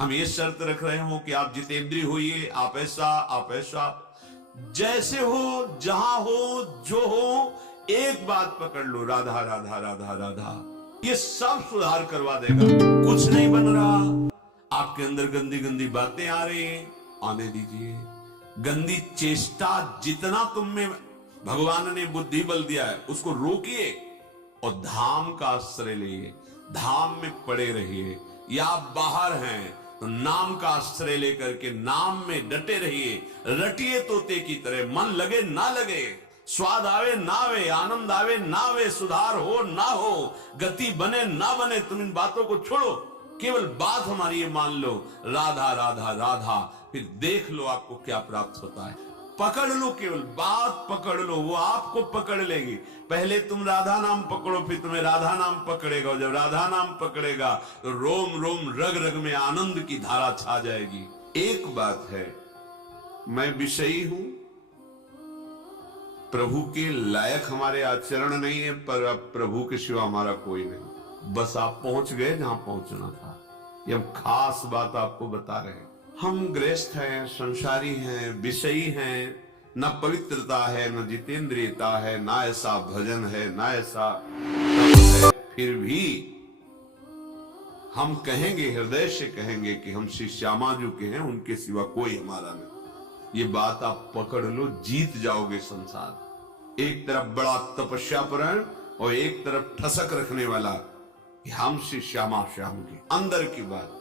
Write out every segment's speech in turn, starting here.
हम ये शर्त रख रहे हो कि आप जितेंद्रिय होइए, आप ऐसा जैसे हो, जहां हो, जो हो, एक बात पकड़ लो, राधा राधा राधा राधा, ये सब सुधार करवा देगा। कुछ नहीं बन रहा, आपके अंदर गंदी गंदी बातें आ रही हैं, आने दीजिए। गंदी चेष्टा जितना तुम में भगवान ने बुद्धि बल दिया है उसको रोकिए और धाम का आश्रय लिए, धाम में पड़े रहिए। या आप बाहर हैं तो नाम का आश्रय लेकर के नाम में डटे रहिए, रटिए तोते की तरह। मन लगे ना लगे, स्वाद आवे ना आवे, आनंद आवे ना आवे, सुधार हो ना हो, गति बने ना बने, तुम इन बातों को छोड़ो, केवल बात हमारी ये मान लो, राधा राधा राधा, फिर देख लो आपको क्या प्राप्त होता है। पकड़ लो, केवल बात पकड़ लो, वो आपको पकड़ लेगी। पहले तुम राधा नाम पकड़ो, फिर तुम्हें राधा नाम पकड़ेगा, और जब राधा नाम पकड़ेगा तो रोम रोम रग रग में आनंद की धारा छा जाएगी। एक बात है, मैं विषयी हूं, प्रभु के लायक हमारे आचरण नहीं है, पर अब प्रभु के सिवा हमारा कोई नहीं। बस आप पहुंच गए जहां पहुंचना था। ये हम खास बात आपको बता रहे हैं। हम गृहस्थ हैं, संसारी हैं, विषयी हैं, न पवित्रता है, न जितेंद्रियता है, ना ऐसा भजन है, ना ऐसा है। फिर भी हम कहेंगे, हृदय से कहेंगे कि हम श्री श्यामा जी के हैं, उनके सिवा कोई हमारा नहीं। ये बात आप पकड़ लो, जीत जाओगे संसार। एक तरफ बड़ा तपस्यापरायण और एक तरफ ठसक रखने वाला कि हम श्री श्यामा श्याम के। अंदर की बात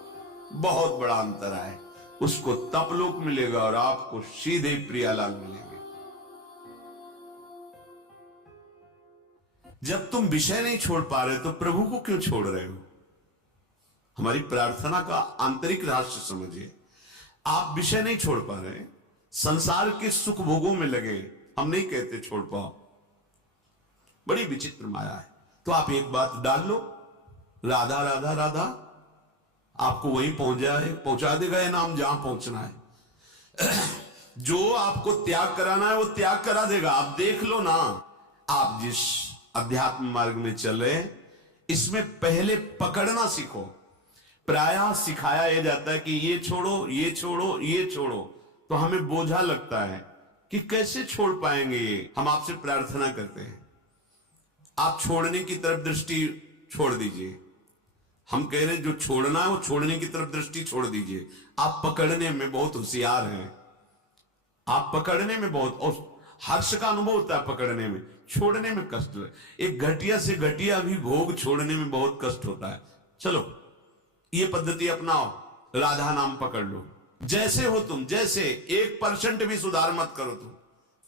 बहुत बड़ा अंतर है, उसको तपलोक मिलेगा और आपको सीधे प्रियालाल मिलेंगे। जब तुम विषय नहीं छोड़ पा रहे तो प्रभु को क्यों छोड़ रहे हो? हमारी प्रार्थना का आंतरिक रहस्य समझिए। आप विषय नहीं छोड़ पा रहे, संसार के सुख भोगों में लगे, हम नहीं कहते छोड़ पाओ, बड़ी विचित्र माया है। तो आप एक बात डाल लो, राधा राधा राधा, आपको वहीं पहुंचा देगा ये नाम जहां पहुंचना है। जो आपको त्याग कराना है वो त्याग करा देगा। आप देख लो ना, आप जिस अध्यात्म मार्ग में चल रहे, इसमें पहले पकड़ना सीखो। प्रायः सिखाया यह जाता है कि ये छोड़ो, ये छोड़ो, ये छोड़ो, तो हमें बोझा लगता है कि कैसे छोड़ पाएंगे ये। हम आपसे प्रार्थना करते हैं, आप छोड़ने की तरफ दृष्टि छोड़ दीजिए। हम कह रहे हैं जो छोड़ना है वो छोड़ने की तरफ दृष्टि छोड़ दीजिए। आप पकड़ने में बहुत होशियार हैं, आप पकड़ने में बहुत, और हर्ष का अनुभव होता है पकड़ने में, छोड़ने में कष्ट है। एक घटिया से घटिया भी भोग छोड़ने में बहुत कष्ट होता है। चलो ये पद्धति अपनाओ, राधा नाम पकड़ लो। जैसे हो तुम, जैसे 1% भी सुधार मत करो।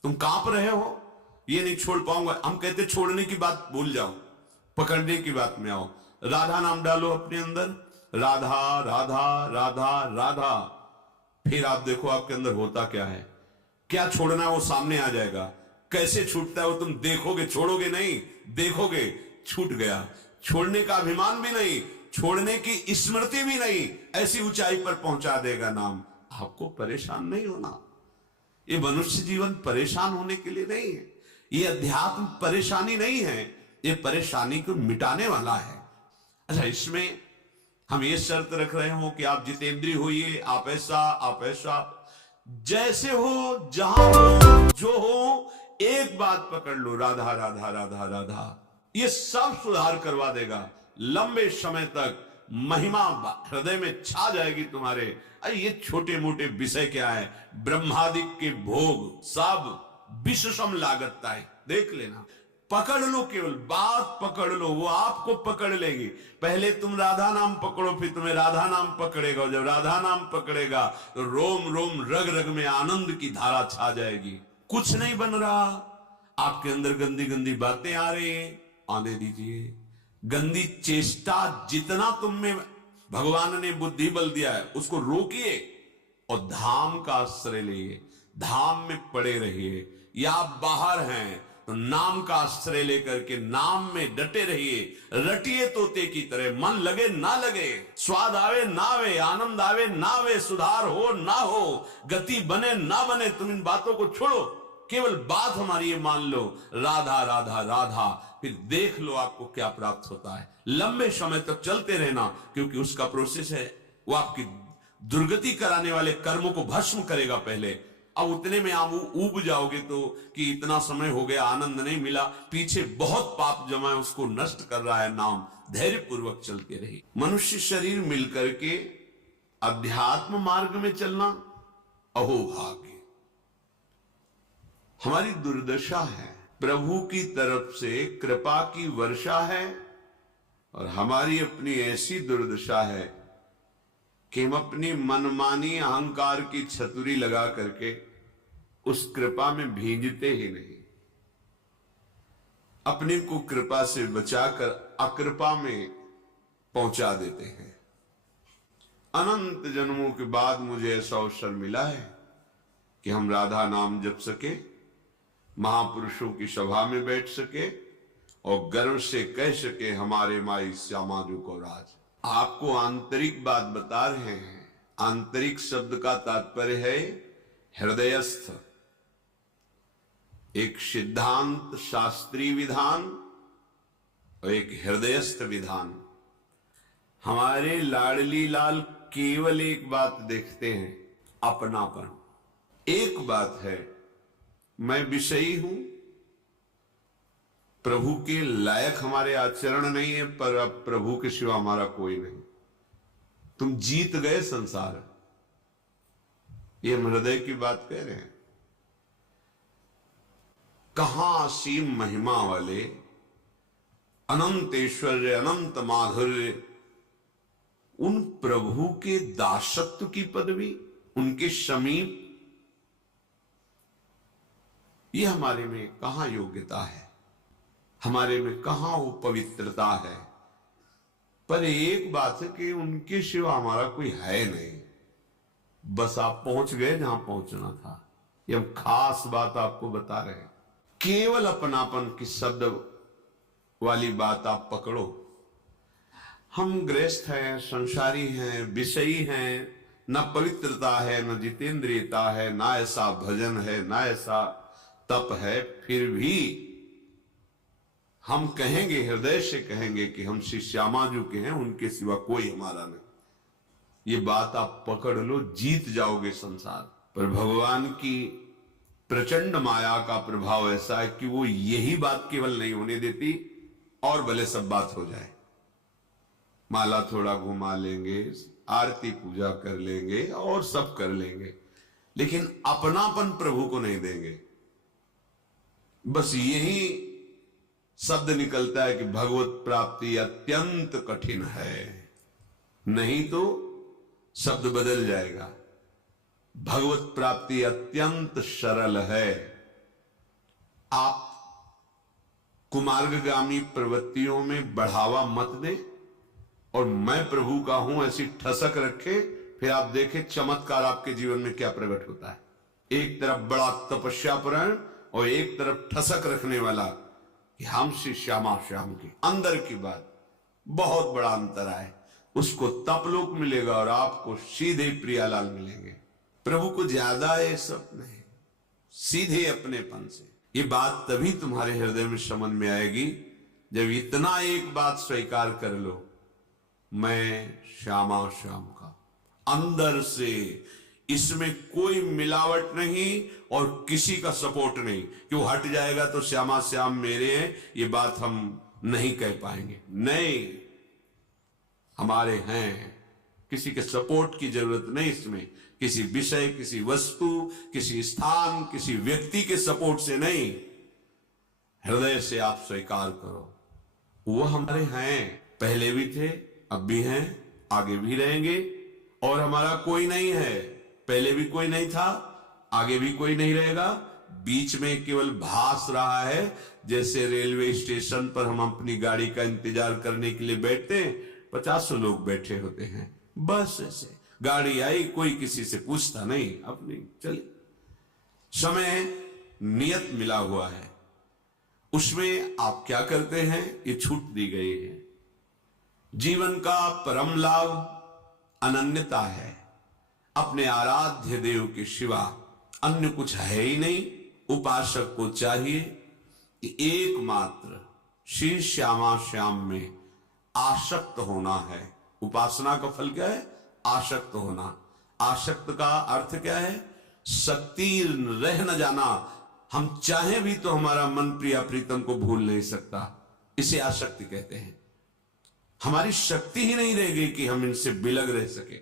तुम कांप रहे हो, ये नहीं छोड़ पाऊंगा। हम कहते छोड़ने की बात भूल जाओ, पकड़ने की बात में आओ। राधा नाम डालो अपने अंदर, राधा राधा राधा राधा, फिर आप देखो आपके अंदर होता क्या है। क्या छोड़ना है वो सामने आ जाएगा। कैसे छूटता है वो तुम देखोगे, छोड़ोगे नहीं, देखोगे छूट गया। छोड़ने का अभिमान भी नहीं, छोड़ने की स्मृति भी नहीं, ऐसी ऊंचाई पर पहुंचा देगा नाम। आपको परेशान नहीं होना। ये मनुष्य जीवन परेशान होने के लिए नहीं है, ये अध्यात्म परेशानी नहीं है, ये परेशानी को मिटाने वाला है। अच्छा, इसमें हम ये शर्त रख रहे हो कि आप जितेंद्रिय होइए, आप ऐसा जैसे हो, जहां हो, जो हो, एक बात पकड़ लो, राधा राधा राधा राधा, ये सब सुधार करवा देगा। लंबे समय तक महिमा हृदय में छा जाएगी तुम्हारे। अरे ये छोटे मोटे विषय क्या है, ब्रह्मादिक के भोग सब विषम लागत है, देख लेना। पकड़ लो, केवल बात पकड़ लो, वो आपको पकड़ लेगी। पहले तुम राधा नाम पकड़ो, फिर तुम्हें राधा नाम पकड़ेगा, और जब राधा नाम पकड़ेगा तो रोम रोम रग रग में आनंद की धारा छा जाएगी। कुछ नहीं बन रहा, आपके अंदर गंदी गंदी बातें आ रही हैं, आने दीजिए। गंदी चेष्टा जितना तुम में भगवान ने बुद्धि बल दिया है उसको रोकिए और धाम का आश्रय लिए, धाम में पड़े रहिए। या आप बाहर हैं तो नाम का आश्रय लेकर के नाम में डटे रहिए, रटिए तोते की तरह। मन लगे ना लगे, स्वाद आवे ना आवे, आनंद आवे ना आवे, सुधार हो ना हो, गति बने ना बने, तुम इन बातों को छोड़ो, केवल बात हमारी ये मान लो, राधा राधा राधा, फिर देख लो आपको क्या प्राप्त होता है। लंबे समय तक चलते रहना, क्योंकि उसका प्रोसेस है, वो आपकी दुर्गति कराने वाले कर्मों को भस्म करेगा पहले। अब उतने में आप ऊब जाओगे तो कि इतना समय हो गया, आनंद नहीं मिला, पीछे बहुत पाप जमा है, उसको नष्ट कर रहा है नाम। धैर्य पूर्वक चलते रहिए। मनुष्य शरीर मिलकर के अध्यात्म मार्ग में चलना अहो भाग्य। हमारी दुर्दशा है, प्रभु की तरफ से कृपा की वर्षा है, और हमारी अपनी ऐसी दुर्दशा है कि हम अपनी मनमानी अहंकार की छतुरी लगा करके उस कृपा में भींजते ही नहीं, अपने को कृपा से बचाकर अकृपा में पहुंचा देते हैं। अनंत जन्मों के बाद मुझे ऐसा अवसर मिला है कि हम राधा नाम जप सके, महापुरुषों की सभा में बैठ सके और गर्व से कह सके हमारे माई श्यामा जी को राज। आपको आंतरिक बात बता रहे हैं। आंतरिक शब्द का तात्पर्य है हृदयस्थ। एक सिद्धांत शास्त्रीय विधान और एक हृदयस्थ विधान। हमारे लाडली लाल केवल एक बात देखते हैं, अपनापन। एक बात है, मैं विषयी हूं, प्रभु के लायक हमारे आचरण नहीं है, पर अब प्रभु के सिवा हमारा कोई नहीं। तुम जीत गए संसार, ये हम हृदय की बात कह रहे हैं। कहां असीम महिमा वाले, अनंत ऐश्वर्य, अनंत माधुर्य, उन प्रभु के दासत्व की पदवी, उनके समीप, ये हमारे में कहां योग्यता है, हमारे में कहां वो पवित्रता है। पर एक बात है कि उनके सिवा हमारा कोई है नहीं। बस आप पहुंच गए जहां पहुंचना था। ये हम खास बात आपको बता रहे हैं। केवल अपनापन की शब्द वाली बात आप पकड़ो। हम गृहस्थ हैं, संसारी हैं, विषयी हैं, न पवित्रता है, न जितेंद्रियता है, ना ऐसा भजन है, ना ऐसा तप है, फिर भी हम कहेंगे, हृदय से कहेंगे कि हम श्री श्यामा जी के हैं, उनके सिवा कोई हमारा नहीं। ये बात आप पकड़ लो, जीत जाओगे संसार। पर भगवान की प्रचंड माया का प्रभाव ऐसा है कि वो यही बात केवल नहीं होने देती, और भले सब बात हो जाए। माला थोड़ा घुमा लेंगे, आरती पूजा कर लेंगे और सब कर लेंगे, लेकिन अपनापन प्रभु को नहीं देंगे। बस यही शब्द निकलता है कि भगवत प्राप्ति अत्यंत कठिन है, नहीं तो शब्द बदल जाएगा। भगवत प्राप्ति अत्यंत सरल है। आप कुमार्गगामी प्रवृत्तियों में बढ़ावा मत दें, और मैं प्रभु का हूं ऐसी ठसक रखे, फिर आप देखें चमत्कार आपके जीवन में क्या प्रकट होता है। एक तरफ बड़ा तपस्यापरायण और एक तरफ ठसक रखने वाला कि हम श्री श्यामा श्याम के अंदर की बात, बहुत बड़ा अंतर है। उसको तपलोक मिलेगा और आपको सीधे प्रियालाल मिलेंगे। प्रभु को ज्यादा ये सब नहीं, सीधे अपनेपन से। ये बात तभी तुम्हारे हृदय में समझ में आएगी जब इतना एक बात स्वीकार कर लो, मैं श्यामा श्याम का, अंदर से। इसमें कोई मिलावट नहीं और किसी का सपोर्ट नहीं कि वो हट जाएगा तो श्यामा श्याम मेरे हैं, ये बात हम नहीं कह पाएंगे। नहीं, हमारे हैं, किसी के सपोर्ट की जरूरत नहीं इसमें। किसी विषय, किसी वस्तु, किसी स्थान, किसी व्यक्ति के सपोर्ट से नहीं, हृदय से आप स्वीकार करो, वो हमारे हैं, पहले भी थे, अब भी हैं, आगे भी रहेंगे। और हमारा कोई नहीं है, पहले भी कोई नहीं था, आगे भी कोई नहीं रहेगा। बीच में केवल भास रहा है, जैसे रेलवे स्टेशन पर हम अपनी गाड़ी का इंतजार करने के लिए बैठते हैं, 50 लोग बैठे होते हैं, बस ऐसे गाड़ी आई, कोई किसी से पूछता नहीं, अपनी चली। समय नियत मिला हुआ है, उसमें आप क्या करते हैं ये छूट दी गई है। जीवन का परम लाभ अनन्यता है, अपने आराध्य देव के सिवा अन्य कुछ है ही नहीं। उपासक को चाहिए कि एकमात्र श्री श्यामा श्याम में आसक्त होना है। उपासना का फल क्या है? आसक्त होना। आसक्त का अर्थ क्या है? शक्ति रह न जाना। हम चाहे भी तो हमारा मन प्रिया प्रीतम को भूल नहीं सकता, इसे आसक्ति कहते हैं। हमारी शक्ति ही नहीं रह गई कि हम इनसे बिलग रह सके।